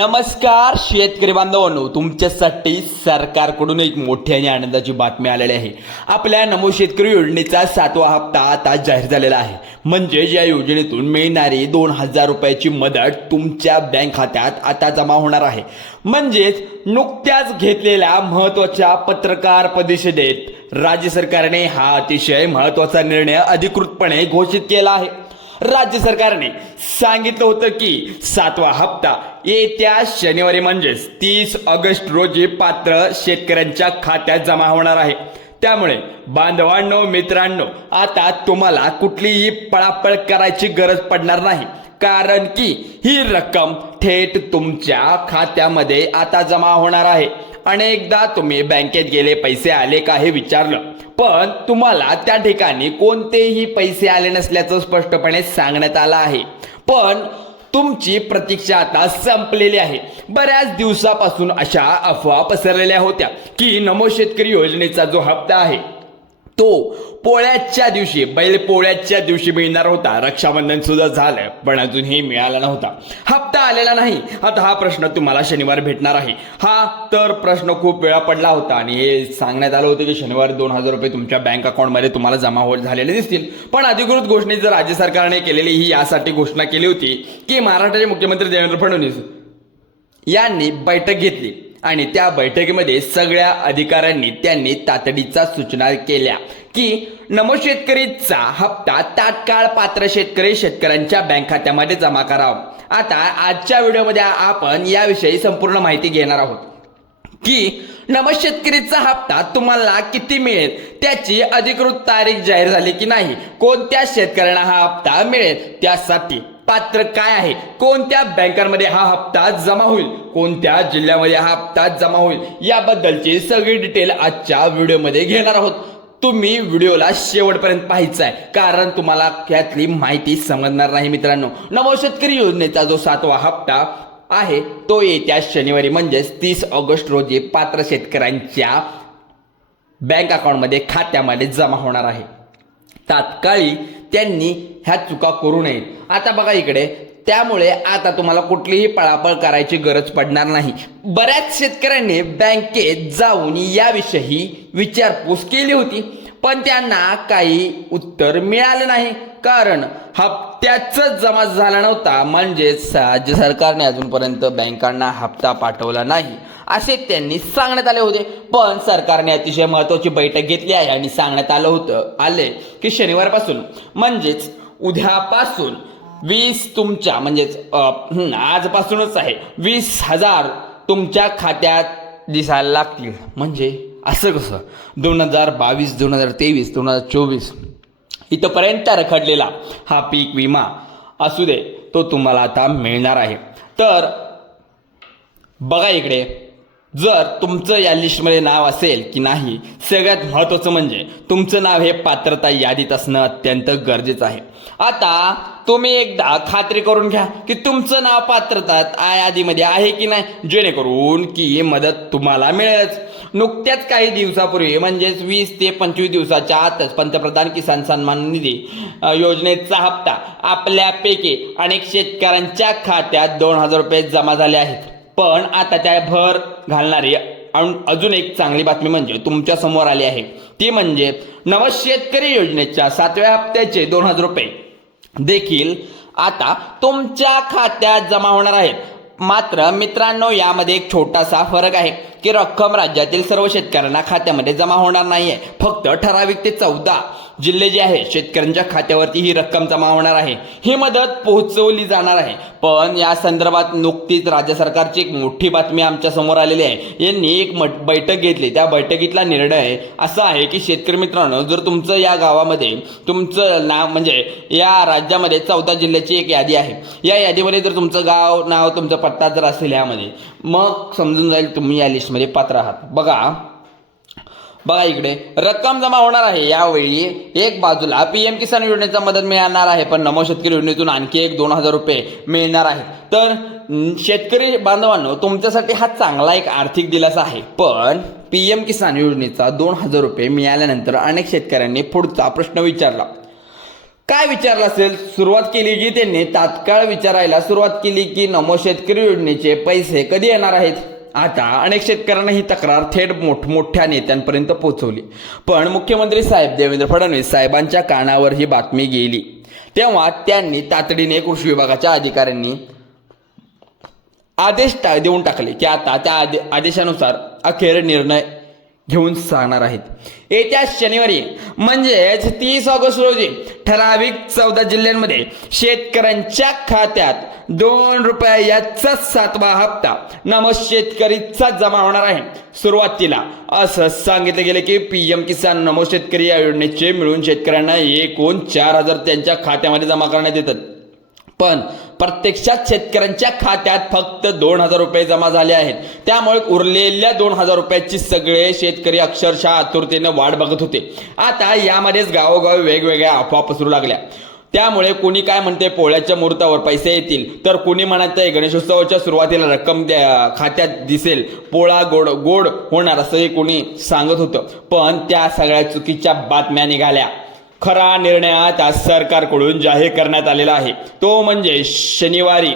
नमस्कार शेतकरी बांधवांनो, तुमच्यासाठी सरकारकडून एक मोठी आणि आनंदाची बातमी आलेली आहे। आपल्या नमो शेतकरी योजनेचा 7वा हप्ता आता जाहीर झालेला आहे। म्हणजे या योजनेतून मिळणारी 2000 रुपयाची मदत तुमच्या बँक खात्यात आता जमा होणार आहे। म्हणजेच नुकत्याच घेतलेल्या महत्त्वाच्या पत्रकार परिषदेत राज्य सरकारने हा अतिशय महत्त्वाचा निर्णय अधिकृतपणे घोषित केला आहे। राज्य सरकारने सांगितलं होतं की 7वा हप्ता येत्या शनिवारी म्हणजेच 30 ऑगस्ट रोजी पात्र शेतकऱ्यांच्या खात्यात जमा होणार आहे। त्यामुळे बांधवांनो, मित्रांनो, आता तुम्हाला कुठलीही पळापळ करायची गरज पडणार नाही, कारण की ही रक्कम थेट तुमच्या खात्यामध्ये आता जमा होणार आहे। अनेकदा तुम्ही बँकेत गेले, पैसे आले का हे विचारलं, पण तुम्हाला त्या ठिकाणी कोणतेही पैसे आले नसल्याचं स्पष्टपणे सांगण्यात आलं आहे। पण तुमची प्रतीक्षा आता संपलेली आहे। बऱ्याच दिवसापासून अशा अफवा पसरलेल्या होत्या की नमो शेतकरी योजनेचा जो हप्ता आहे तो पोळ्याच्या दिवशी, बैल पोळ्याच्या दिवशी मिळणार होता। रक्षाबंधन सुद्धा झालं, पण अजूनही मिळाला नव्हता, हप्ता आलेला नाही। आता हा प्रश्न तुम्हाला शनिवारी भेटणार आहे। हा तर प्रश्न खूप वेळा पडला होता आणि हे सांगण्यात आलं होतं की शनिवारी 2000 रुपये तुमच्या बँक अकाउंटमध्ये तुम्हाला जमा झालेले दिसतील। पण अधिकृत घोषणा जर राज्य सरकारने केलेली ही यासाठी घोषणा केली होती की महाराष्ट्राचे मुख्यमंत्री देवेंद्र फडणवीस यांनी बैठक घेतली आणि त्या बैठकीमध्ये सगळ्या अधिकाऱ्यांनी त्यांनी तातडीच्या सूचना केल्या की नमो शेतकरीचा हप्ता तात्काळ पात्र शेतकऱ्यांच्या बँक खात्यामध्ये जमा करावा। आता आजच्या व्हिडिओमध्ये आपण याविषयी संपूर्ण माहिती घेणार आहोत की नमो शेतकरीचा हप्ता तुम्हाला किती मिळेल, त्याची अधिकृत तारीख जाहीर झाली की नाही, कोणत्या शेतकऱ्यांना हा हप्ता मिळेल, त्यासाठी पात्र काय आहे, कोणत्या बँकांमध्ये हा हप्ता जमा होईल, कोणत्या जिल्ह्यामध्ये हा हप्ता जमा होईल, याबद्दलची सगळी डिटेल आजच्या व्हिडिओमध्ये घेणार आहोत। तुम्ही व्हिडिओला शेवटपर्यंत पाहायचा आहे, कारण तुम्हाला त्यातली माहिती समजणार नाही। मित्रांनो, नमो शेतकरी योजनेचा जो 7वा हप्ता आहे तो येत्या शनिवारी म्हणजेच 30 ऑगस्ट रोजी पात्र शेतकऱ्यांच्या बँक अकाउंटमध्ये खात्यामध्ये जमा होणार आहे। तात्काळी त्यांनी ह्या चुका करू नयेत। आता बघा इकडे, त्यामुळे आता तुम्हाला कुठलीही पळापळ करायची गरज पडणार नाही। बऱ्याच शेतकऱ्यांनी बँकेत जाऊन याविषयी विचारपूस केली होती, पण त्यांना काही उत्तर मिळालं नाही, कारण हप्त्याच जमा झाला नव्हता। म्हणजेच राज्य सरकारने अजूनपर्यंत बँकांना हप्ता पाठवला नाही असे त्यांनी सांगण्यात आले होते। पण सरकारने अतिशय महत्त्वाची बैठक घेतली आहे आणि सांगण्यात आले की शनिवारपासून म्हणजेच उद्यापासून 20 तुमच्या म्हणजेच आजपासूनच आहे 20,000 तुमच्या खात्यात दिसायला लागतील। म्हणजे असं कसं 2022, 2023, 2024 इथपर्यंत रखडलेला हा पीक विमा असू दे तो तुम्हाला आता मिळणार आहे। तर बघा इकडे, जर तुमचं या लिस्टमध्ये नाव असेल की नाही, सगळ्यात महत्त्वाचं म्हणजे तुमचं नाव हे पात्रता यादीत असणं अत्यंत गरजेचं आहे। आता तुम्ही एकदा खात्री करून घ्या की तुमचं नाव पात्रता यादीमध्ये आहे की नाही, जेणेकरून की ही मदत तुम्हाला मिळेलच। नुकत्याच काही दिवसापूर्वी म्हणजेच 20 ते 25 दिवसाच्या आतच पंतप्रधान किसान सन्मान निधी योजनेचा हप्ता आपल्यापैकी अनेक शेतकऱ्यांच्या खात्यात 2000 रुपये जमा झाले आहेत। पण आता त्या भर घालणारी अजून एक चांगली बातमी म्हणजे तुमच्या समोर आली आहे, ती म्हणजे नव शेतकरी योजनेच्या 7व्या हप्त्याचे 2000 रुपये देखील आता तुमच्या खात्यात जमा होणार आहेत। मात्र मित्रांनो, यामध्ये एक छोटासा फरक आहे की रक्कम राज्यातील सर्व शेतकऱ्यांना खात्यामध्ये जमा होणार नाहीये। फक्त ठराविक ते 14 जिल्हे जे आहे शेतकऱ्यांच्या खात्यावरती ही रक्कम जमा होणार आहे, ही मदत पोहोचवली जाणार आहे। पण या संदर्भात नुकतीच राज्य सरकारची एक मोठी बातमी आमच्या समोर आलेली आहे। यांनी एक बैठक घेतली, त्या बैठकीतला निर्णय असा आहे की शेतकरी मित्रांनो, जर तुमचं या गावामध्ये तुमचं नाव म्हणजे या राज्यामध्ये 14 जिल्ह्याची एक यादी आहे, या यादीमध्ये जर तुमचं गाव, नाव, तुमचा पत्ता जर असेल यामध्ये, मग समजून जाईल तुम्ही या लिस्टमध्ये पात्र आहात। बघा इकडे रक्कम जमा होणार आहे। यावेळी एक बाजूला पीएम किसान योजनेचा मदत मिळणार आहे, पण नमो शेतकरी योजनेतून आणखी एक 2000 रुपये मिळणार आहेत। तर शेतकरी बांधवांनो, तुमच्यासाठी हा चांगला एक आर्थिक दिलासा आहे। पण पीएम किसान योजनेचा 2000 रुपये मिळाल्यानंतर अनेक शेतकऱ्यांनी पुढचा प्रश्न विचारला, काय विचारलं असेल? सुरुवात केली की त्यांनी तात्काळ विचारायला सुरुवात केली की नमो शेतकरी योजनेचे पैसे कधी येणार आहेत. आता अनेक शेतकऱ्यांना ही तक्रार थेट मोठमोठ्या नेत्यांपर्यंत पोहोचवली, पण मुख्यमंत्री साहेब देवेंद्र फडणवीस साहेबांच्या कानावर ही बातमी गेली तेव्हा त्यांनी तातडीने कृषी विभागाच्या अधिकाऱ्यांनी आदेश देऊन टाकले की आता त्या आदेशानुसार अखेर निर्णय घेऊन सांगणार आहेत. येत्या शनिवारी म्हणजेच 30 ऑगस्ट रोजी ठराविक 14 जिल्ह्यांमध्ये शेतकऱ्यांच्या खात्यात ₹2 7वा हप्ता नमो शेतकरीचा जमा होणार आहे. सुरुवातीला असं सांगितलं गेलं की PM किसान नमो शेतकरी या योजनेचे मिळून शेतकऱ्यांना एकूण 4,000 त्यांच्या खात्यामध्ये जमा करण्यात येतात, पण प्रत्यक्षात शेतकऱ्यांच्या खात्यात फक्त ₹2,000 जमा झाले आहेत. त्यामुळे उरलेल्या ₹2,000ची सगळे शेतकरी अक्षरशः आतुरतेने वाट बघत होते. आता यामध्येच गावोगावी वेगवेगळ्या अफवा पसरू लागल्या. त्यामुळे कोणी काय म्हणते पोळ्याच्या मुहूर्तावर पैसे येतील, तर कोणी म्हणत आहे गणेशोत्सवाच्या सुरुवातीला रक्कम खात्यात दिसेल, पोळा गोड गोड होणार असंही कोणी सांगत होतं. पण त्या सगळ्या चुकीच्या बातम्या निघाल्या. खरा निर्णय आता सरकारकडून जाहीर करण्यात आलेला आहे, तो म्हणजे शनिवारी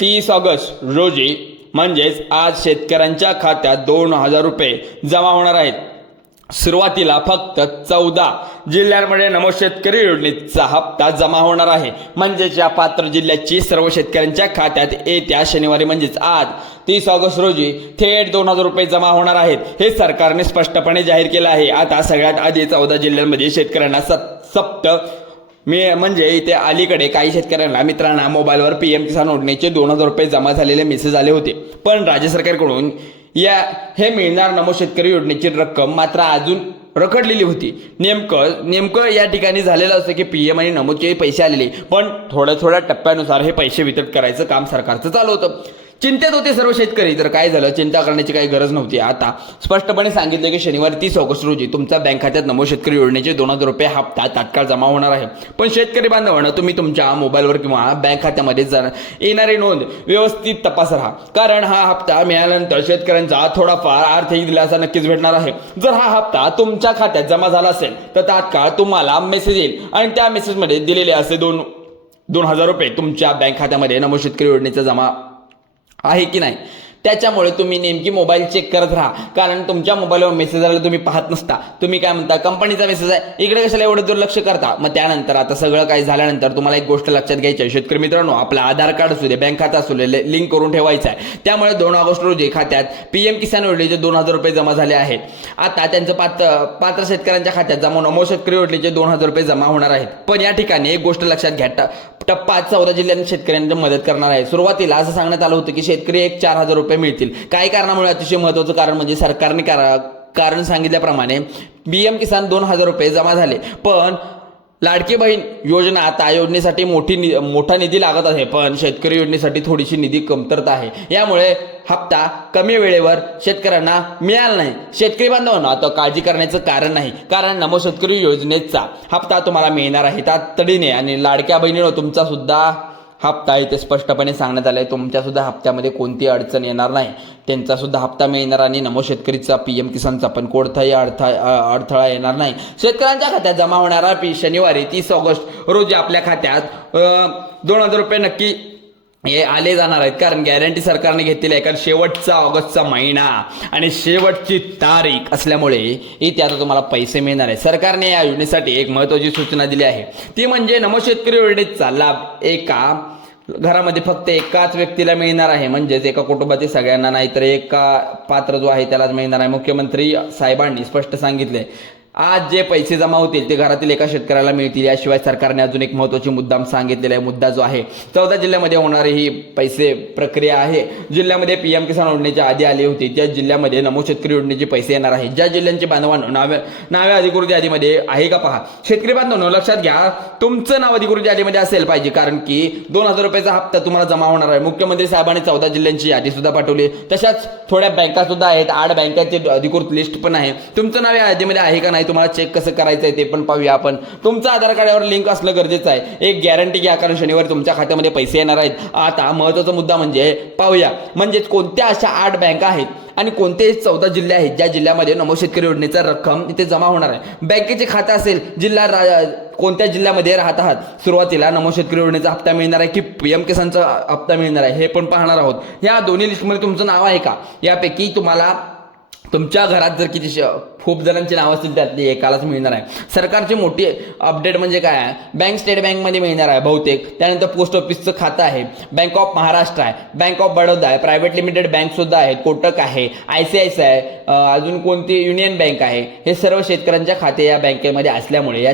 30 ऑगस्ट रोजी म्हणजेच आज शेतकऱ्यांच्या खात्यात ₹2,000 जमा होणार आहेत. सुरुवातीला फक्त 14 जिल्ह्यांमध्ये नमो शेतकरी योजनेचा हप्ता जमा होणार आहे. म्हणजेच या पात्र जिल्ह्याची सर्व शेतकऱ्यांच्या खात्यात येत्या शनिवारी म्हणजेच आज 30 ऑगस्ट रोजी थेट ₹2,000 जमा होणार आहेत. हे सरकारने स्पष्टपणे जाहीर केलं आहे. आता सगळ्यात आधी 14 जिल्ह्यांमध्ये शेतकऱ्यांना म्हणजे इथे अलीकडे काही शेतकऱ्यांना मित्रांना मोबाईलवर PM किसान योजनेचे ₹2,000 जमा झालेले मेसेज आले होते, पण राज्य सरकारकडून हे मिळणार नमो शेतकरी योजनेची रक्कम मात्र अजून रखडलेली होती. नेमकं या ठिकाणी झालेलं असं की PM आणि नमोचे पैसे आलेले, पण थोड्या टप्प्यानुसार हे पैसे वितरित करायचं काम सरकारचं चालू होतं. चिंतेत होते सर्व शेतकरी. तर काय झालं, चिंता करण्याची काही गरज नव्हती. आता स्पष्टपणे सांगितलं की शनिवारी 30 ऑगस्ट रोजी तुमच्या बँक खात्यात नमो शेतकरी योजनेचे ₹2,000 हप्ता तात्काळ जमा होणार आहे. पण शेतकरी बांधवांनो, तुम्ही तुमच्या मोबाईलवर किंवा बँक खात्यामध्ये येणारी नोंद व्यवस्थित तपासा, कारण हा हप्ता मिळाल्यानंतर शेतकऱ्यांचा थोडाफार आर्थिक दिलासा नक्कीच भेटणार आहे. जर हा हप्ता तुमच्या खात्यात जमा झाला असेल तर तात्काळ तुम्हाला मेसेज येईल आणि त्या मेसेजमध्ये दिलेले असे ₹2,000 तुमच्या बँक खात्यामध्ये नमो शेतकरी योजनेचा जमा आहे की नाही, त्याच्यामुळे तुम्ही नेमकी मोबाईल चेक करत राहा. कारण तुमच्या मोबाईलवर मेसेज आला तुम्ही पाहत नसता, तुम्ही काय म्हणता कंपनीचा मेसेज आहे, इकडे कशाला एवढं दुर्लक्ष करता. मग त्यानंतर आता सगळं काही झाल्यानंतर तुम्हाला एक गोष्ट लक्षात घ्यायची आहे शेतकरी मित्रांनो, आपलं आधार कार्ड असू दे, बँक खाता असू दे, लिंक करून ठेवायचं आहे. त्यामुळे 2 ऑगस्ट रोजी खात्यात PM किसान योजनेचे ₹2,000 जमा झाले आहेत. आता त्यांचं पात्र शेतकऱ्यांच्या खात्यात जमा नमो शेतकरी योजनेचे ₹2,000 जमा होणार आहेत. पण या ठिकाणी एक गोष्ट लक्षात घ्या, टप्पा 14 जिल्ह्यांनी शेतकऱ्यांना मदत करणार आहे. सुरुवातीला असं सांगण्यात आलं होतं की शेतकरी एक ₹4,000 मिळतील. काही कारणामुळे अतिशय महत्त्वाचं कारण म्हणजे सरकारने कारण सांगितल्याप्रमाणे PM किसान ₹2,000 जमा झाले, पण लाडकी बहीण योजना आता योजनेसाठी मोठा निधी लागत आहे, पण शेतकरी योजनेसाठी थोडीशी निधी कमतरता आहे. यामुळे हप्ता कमी वेळेवर शेतकऱ्यांना मिळाला नाही. शेतकरी बांधवांना आता काळजी करण्याचं कारण नाही, कारण नमो शेतकरी योजनेचा हप्ता तुम्हाला मिळणार आहे तातडीने. आणि लाडक्या बहिणीनं तुमचा सुद्धा हप्ता इथे स्पष्टपणे सांगण्यात आलं आहे, तुमच्या सुद्धा हप्त्यामध्ये कोणती अडचण येणार नाही, त्यांचा सुद्धा हप्ता मिळणार आणि नमो शेतकरीचा PM किसानचा पण कोणताही अडथळा येणार नाही. शेतकऱ्यांच्या खात्यात जमा होणारा शनिवारी 30 ऑगस्ट रोजी आपल्या खात्यात ₹2,000 नक्की हे आले जाणार आहेत, कारण गॅरंटी सरकारने घेतलेली आहे. कारण शेवटचा ऑगस्टचा महिना आणि शेवटची तारीख असल्यामुळे इथे आता तुम्हाला पैसे मिळणार आहे. सरकारने या योजनेसाठी एक महत्त्वाची सूचना दिली आहे, ती म्हणजे नमो शेतकरी योजनेचा लाभ एका घरामध्ये फक्त एकाच व्यक्तीला मिळणार आहे, म्हणजेच एका कुटुंबातील सगळ्यांना नाही, तर एका पात्र जो आहे त्यालाच मिळणार आहे. मुख्यमंत्री साहेबांनी स्पष्ट सांगितले आज जे पैसे जमा होतील ते घरातील एका शेतकऱ्याला मिळतील. याशिवाय सरकारने अजून एक महत्त्वाची मुद्दाम सांगितलेला आहे. मुद्दा जो आहे 14 जिल्ह्यामध्ये होणारी ही पैसे प्रक्रिया आहे. जिल्ह्यामध्ये PM किसान योजनेच्या आधी आली होती त्या जिल्ह्यामध्ये नमो शेतकरी योजनेचे पैसे येणार आहेत. ज्या जिल्ह्यांचे बांधवांनो नावे अधिकृत यादीमध्ये आहे का पहा. शेतकरी बांधवांनो लक्षात घ्या, तुमचं नाव अधिकृत यादीमध्ये असेल पाहिजे, कारण की ₹2,000 हप्ता तुम्हाला जमा होणार आहे. मुख्यमंत्री साहेबांनी 14 जिल्ह्यांची यादी सुद्धा पाठवली. तशाच थोड्या बँका सुद्धा आहेत, 8 बँकांची अधिकृत लिस्ट पण आहे. तुमचं नाव या यादीमध्ये आहे का नाही नाही तुम्हाला चेक कसं करायचं आहे ते पण पाहूया आपण. तुमचं आधार कार्डावर लिंक असणं गरजेचं आहे. एक गॅरंटी घ्या, कारण शनिवारी तुमच्या खात्यामध्ये पैसे येणार आहेत. आता महत्त्वाचा मुद्दा म्हणजे पाहूया, म्हणजेच कोणत्या अशा 8 बँका आहेत आणि कोणते 14 जिल्हे आहेत ज्या जिल्ह्यामध्ये नमो शेतकरी योजनेचा रक्कम इथे जमा होणार आहे. बँकेचे खातं असेल, कोणत्या जिल्ह्यामध्ये राहत आहात, सुरुवातीला नमो शेतकरी योजनेचा हप्ता मिळणार आहे की PM किसानचा हप्ता मिळणार आहे हे पण पाहणार आहोत. या दोन्ही लिस्टमध्ये तुमचं नाव आहे का, यापैकी तुम्हाला तुमच्या घरात जर किती खूप जणांची नावं असतील त्यातली एकालाच मिळणार आहे. सरकारची मोठी अपडेट म्हणजे काय आहे, बँक स्टेट बँकमध्ये मिळणार आहे बहुतेक. त्यानंतर पोस्ट ऑफिसचं खातं आहे, बँक ऑफ महाराष्ट्र आहे, बँक ऑफ बडोदा आहे, प्रायव्हेट लिमिटेड बँक सुद्धा आहे, कोटक आहे, ICICI आहे, अजून कोणती युनियन बँक आहे. हे सर्व शेतकऱ्यांच्या खाते या बँकेमध्ये असल्यामुळे या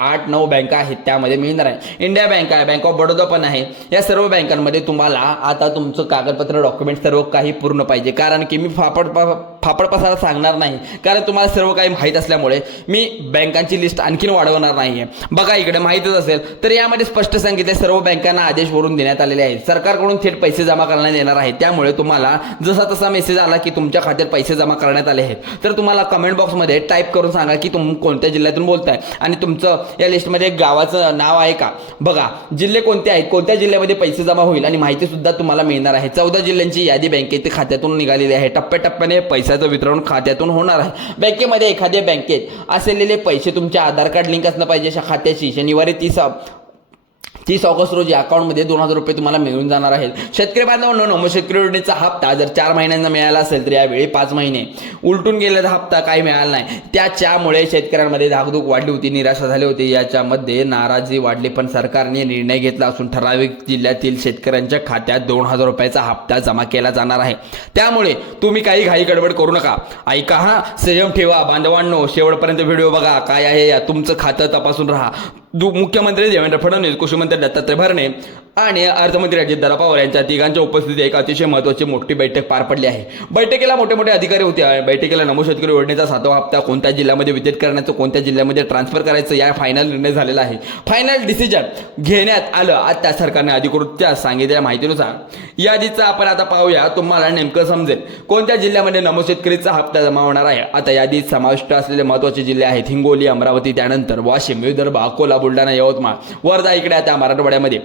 8-9 बँका आहेत त्यामध्ये मिळणार आहे. इंडिया बँक आहे, बँक ऑफ बडोदा पण आहे. या सर्व बँकांमध्ये तुम्हाला आता तुमचं कागदपत्र डॉक्युमेंट सर्व काही पूर्ण पाहिजे, कारण की मी फापड पसारा सांगणार नाही, कारण तुम्हाला सर्व काही माहीत असल्यामुळे मी बँकांची लिस्ट आणखीन वाढवणार नाहीये. बघा इकडे माहीतच असेल तर यामध्ये स्पष्ट सांगितले सर्व बँकांना आदेश वरून देण्यात आलेले आहेत. सरकारकडून थेट पैसे जमा करण्यात येणार आहेत. त्यामुळे तुम्हाला जसा तसा मेसेज आला की तुमच्या खात्यात पैसे जमा करण्यात आले आहेत तर तुम्हाला कमेंट बॉक्समध्ये टाईप करून सांगा की तुम्ही कोणत्या जिल्ह्यातून बोलताय आणि तुमचं या लिस्टमध्ये गावाचं नाव आहे का. बघा जिल्हे कोणते आहेत, कोणत्या जिल्ह्यामध्ये पैसे जमा होईल आणि माहिती सुद्धा तुम्हाला मिळणार आहे. 14 जिल्ह्यांची यादी बँकेच्या खात्यातून निघालेली आहे. टप्प्याटप्प्याने पैशाचं वितरण खात्यातून होणार आहे. बँकेमध्ये एखाद्या बँकेत असलेले पैसे तुमच्या आधार कार्ड लिंक असणं पाहिजे अशा खात्याशी. शनिवारी 30 ऑगस्ट रोजी अकाउंटमध्ये 2,000 रुपये तुम्हाला मिळून जाणार आहेत. शेतकरी बांधवांनो, नमो शेतकरी योजनेचा हप्ता जर 4 महिन्यांना मिळाला असेल तर यावेळी 5 महिने उलटून गेलेला हप्ता काही मिळाला नाही. त्याच्यामुळे शेतकऱ्यांमध्ये धाकधूक वाढली होती, निराशा झाली होती, याच्यामध्ये नाराजी वाढली. पण सरकारने निर्णय घेतला असून ठराविक जिल्ह्यातील शेतकऱ्यांच्या खात्यात 2,000 रुपयाचा हप्ता जमा केला जाणार आहे. त्यामुळे तुम्ही काही घाई गडबड करू नका. ऐका हा, संयम ठेवा बांधवांनो, शेवटपर्यंत व्हिडिओ बघा. काय आहे या तुमचं खातं तपासून राहा. मुख्यमंत्री देवेंद्र फडणवीस, कृषीमंत्री दत्तात्रय भरणे आणि अर्थमंत्री अजितदादा पवार यांच्या तिघांच्या उपस्थितीत एक अतिशय महत्त्वाची मोठी बैठक पार पडली आहे. बैठकीला मोठे अधिकारी होते. बैठकीला नमो शेतकरी योजनेचा 7वा हप्ता कोणत्या जिल्ह्यामध्ये वितरित करण्याचं, कोणत्या जिल्ह्यामध्ये ट्रान्सफर करायचं या फायनल निर्णय झालेला आहे. फायनल डिसिजन घेण्यात आलं. आता सरकारने अधिकृत सांगितलेल्या माहितीनुसार यादीचं आपण आता पाहूया, तुम्हाला नेमकं समजेल कोणत्या जिल्ह्यामध्ये नमो शेतकरीचा हप्ता जमा होणार आहे. आता यादीत समाविष्ट असलेले महत्त्वाचे जिल्हे आहेत हिंगोली, अमरावती, त्यानंतर वाशिम, विदर्भ, अकोला, बुलढाणा, यवतमाळ, वर्धा. इकडे आता मराठवाड्यामध्ये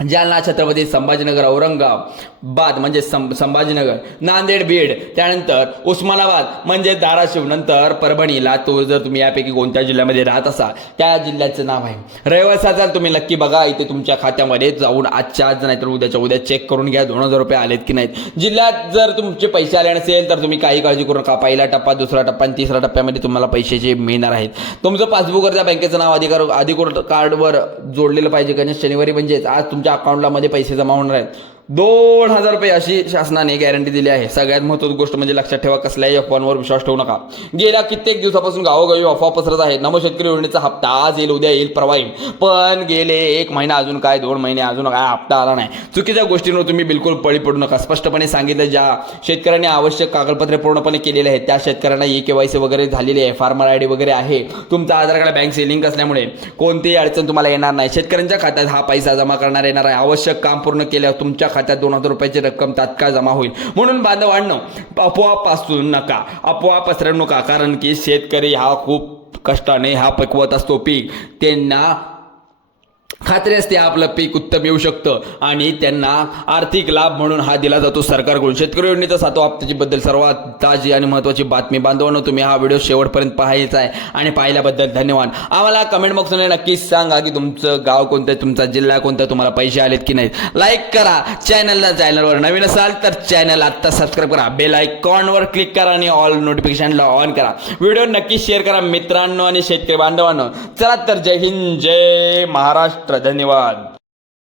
जालना, छत्रपती संभाजीनगर, औरंगाबाद म्हणजे संभाजीनगर, नांदेड, बीड, त्यानंतर उस्मानाबाद म्हणजे धाराशिव, नंतर परभणी, लातूर. जर तुम्ही यापैकी कोणत्या जिल्ह्यामध्ये राहत असाल त्या जिल्ह्याचं नाव आहे. रहिवासी असाल तुम्ही नक्की बघा इथे तुमच्या खात्यामध्ये जाऊन आजच्या आज नाहीतर उद्याच्या उद्या चेक करून घ्या 2,000 रुपये आलेत की नाहीत. जिल्ह्यात जर तुमचे पैसे आले नसेल तर तुम्ही काही काळजी करू नका. पहिला टप्पा, दुसरा टप्पा आणि तिसरा टप्प्यामध्ये तुम्हाला पैशाचे मिळणार आहेत. तुमचं पासबुकवरच्या बँकेचं नाव अधिकृत कार्डवर जोडलेलं पाहिजे, कारण शनिवारी म्हणजेच आज तुमच्या अकाउंटला मध्ये पैसे जमा होणार आहेत. 2,000 रुपये अशी शासनाने गॅरंटी दिली आहे. सगळ्यात महत्त्वाची गोष्ट म्हणजे लक्षात ठेवा, कसल्याही अफवांवर विश्वास ठेवू नका. गेल्या कित्येक दिवसापासून गावोगावी अफवा पसरत आहेत. नमो शेतकरी योजनेचा हप्ता आज येईल, उद्या येईल, परवा येईल, पण गेले 1 महिना अजून काय, 2 महिने अजून काय हप्ता आला नाही. चुकीच्या गोष्टींवर तुम्ही बिलकुल बळी पडू नका. स्पष्टपणे सांगितलं, ज्या शेतकऱ्यांनी आवश्यक कागदपत्रे पूर्णपणे केलेले आहेत त्या शेतकऱ्यांना KYC वगैरे झालेली आहे, फार्मर ID वगैरे आहे, तुमचा आधार कार्ड बँक लिंक असल्यामुळे कोणतीही अडचण तुम्हाला येणार नाही. शेतकऱ्यांच्या खात्यात हा पैसा जमा करणार येणार आहे. आवश्यक काम पूर्ण केल्यावर तुमच्या खात्यात 2,000 रुपयाची रक्कम तात्काळ जमा होईल. म्हणून बांधवांनो, अफवा पसरवू नका, कारण की शेतकरी हा खूप कष्टाने हा पिकवत असतो पीक. त्यांना खात्री असते आपलं पीक उत्तम येऊ शकतं आणि त्यांना आर्थिक लाभ म्हणून हा दिला जातो सरकारकडून. शेतकरी योजनेचा 7वा हप्त्याची बद्दल सर्वात ताजी आणि महत्त्वाची बातमी. बांधवांनो, तुम्ही हा व्हिडिओ शेवटपर्यंत पाहायचा आहे आणि पाहिल्याबद्दल धन्यवाद. आम्हाला कमेंट बॉक्समध्ये नक्कीच सांगा की तुमचं गाव कोणतं, तुमचा जिल्हा कोणता, तुम्हाला पैसे आलेत की नाहीत. लाईक करा चॅनलवर नवीन असाल तर चॅनल आत्ता सबस्क्राईब करा, बेल आयकॉनवर क्लिक करा आणि ऑल नोटिफिकेशनला ऑन करा. व्हिडिओ नक्की शेअर करा मित्रांनो आणि शेतकरी बांधवांनो. चला तर, जय हिंद, जय महाराष्ट्र, धन्यवाद.